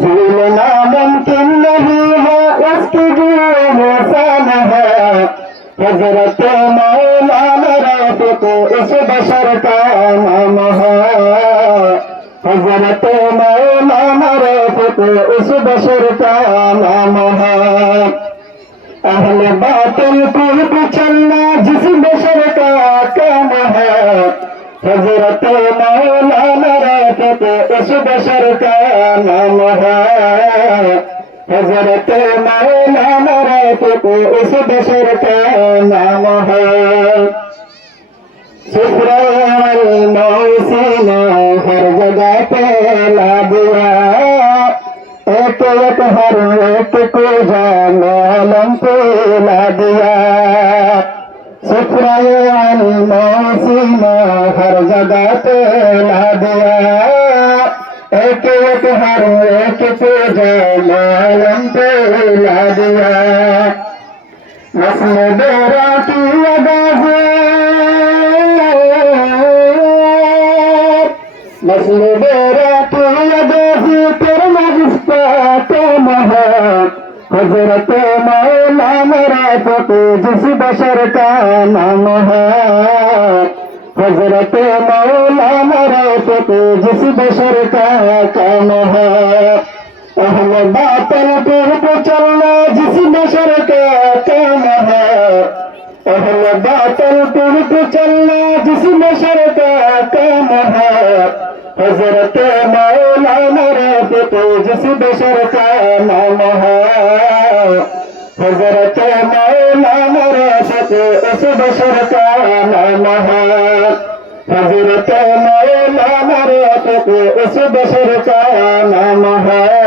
भूलना मुमकिन नहीं है उसकी जो एहसान है। हजरत मौलाना राफ़िक़ इस बशर का नाम है। हजरत मौलाना राफ़िक़ इस बशर का नाम है। अहले बातिल को कुचलना जिस बशर का काम है। हजरत मौलाना राफ़िक़ इस बशर का नाम है। हजरत मौलाना राफ़िक़ इस बशर का नाम है। सुफ़राए मौसी ने हर जगह फैला दिया। एक एक हर एक को जान फैला दिया। सुफ़राए मौसी ने हर जगह फैला दिया। एक एक हर एक को जान फैला दिया। नस्ल बेरा की आवाज़, नस्ल बेरा की आवाज़ तेरे मज़्हब का काम है। हजरत मौलाना राफ़िक़ जिस बशर का नाम है। हजरत मौलाना राफ़िक़ जिस बशर का काम है। अहले बातिल को चलना जिस बशर का काम है। अहले बातिल को चलना जिस बशर का काम है। हजरत मौलाना राफ़िक़ जिस बशर का नाम है। हजरत मौलाना राफ़िक़ इस बशर का नाम है। हजरत मौलाना राफ़िक़ इस बशर का नाम है।